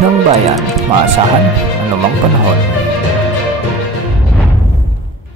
ng bayan, maasahan anumang panahon.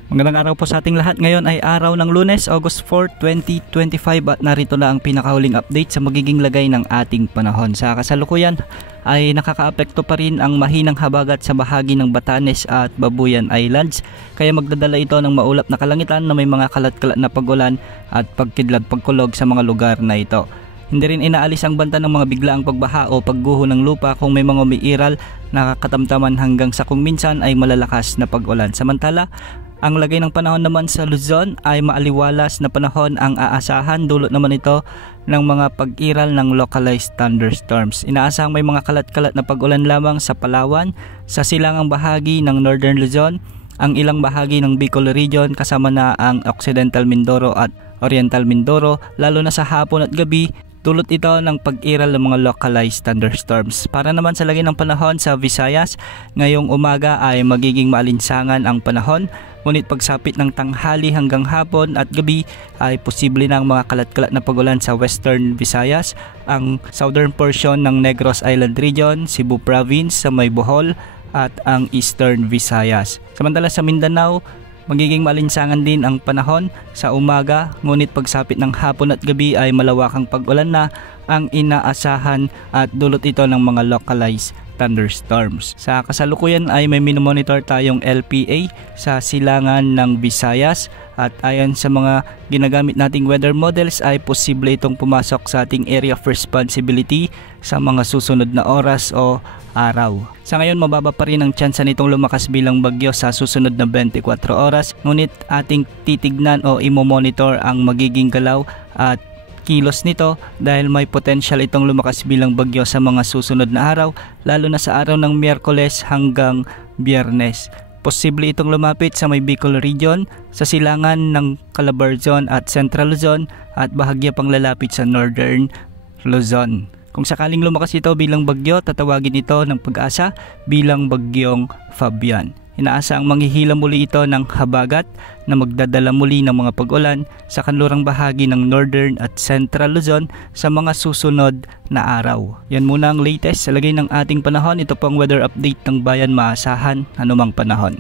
Magandang araw po sa ating lahat. Ngayon ay araw ng Lunes, August 4, 2025 at narito na ang pinakahuling update sa magiging lagay ng ating panahon. Sa kasalukuyan ay nakakaapekto pa rin ang mahinang habagat sa bahagi ng Batanes at Babuyan Islands. Kaya magdadala ito ng maulap na kalangitan na may mga kalat-kalat na pagulan at pagkidlat-pagkulog sa mga lugar na ito. Hindi rin inaalis ang banta ng mga biglaang pagbaha o pagguho ng lupa kung may mga umiiral na katamtaman hanggang sa kung minsan ay malalakas na pag-ulan. Samantala, ang lagay ng panahon naman sa Luzon ay maaliwalas na panahon ang aasahan, dulot naman ito ng mga pag-iral ng localized thunderstorms. Inaasahang may mga kalat-kalat na pag-ulan lamang sa Palawan, sa silangang bahagi ng Northern Luzon, ang ilang bahagi ng Bicol Region kasama na ang Occidental Mindoro at Oriental Mindoro, lalo na sa hapon at gabi. Dulot ito ng pag-iral ng mga localized thunderstorms. Para naman sa lagay ng panahon sa Visayas, ngayong umaga ay magiging maalinsangan ang panahon. Ngunit pagsapit ng tanghali hanggang hapon at gabi ay posible na ang mga kalat-kalat na pagulan sa Western Visayas, ang southern portion ng Negros Island Region, Cebu Province sa may Bohol at ang Eastern Visayas. Samantala sa Mindanao, magiging maalinsangan din ang panahon sa umaga, ngunit pagsapit ng hapon at gabi ay malawakang pag-ulan na ang inaasahan at dulot ito ng mga localized thunderstorms. Sa kasalukuyan ay may minomonitor tayong LPA sa silangan ng Visayas at ayon sa mga ginagamit nating weather models ay posible itong pumasok sa ating area of responsibility sa mga susunod na oras o araw. Sa ngayon mababa pa rin ang tsansa nitong lumakas bilang bagyo sa susunod na 24 oras, ngunit ating titignan o imomonitor ang magiging galaw at kilos nito dahil may potential itong lumakas bilang bagyo sa mga susunod na araw, lalo na sa araw ng Miyerkules hanggang Biyernes. Posible itong lumapit sa may Bicol Region, sa silangan ng Calabarzon at Central Luzon at bahagya pang lalapit sa Northern Luzon. Kung sakaling lumakas ito bilang bagyo, tatawagin ito ng Pag-asa bilang bagyong Fabian. Inaasang manghihila muli ito ng habagat na magdadala muli ng mga pag-ulan sa kanlurang bahagi ng Northern at Central Luzon sa mga susunod na araw. Yan muna ang latest sa lagay ng ating panahon. Ito pong weather update ng bayan, maasahan anumang panahon.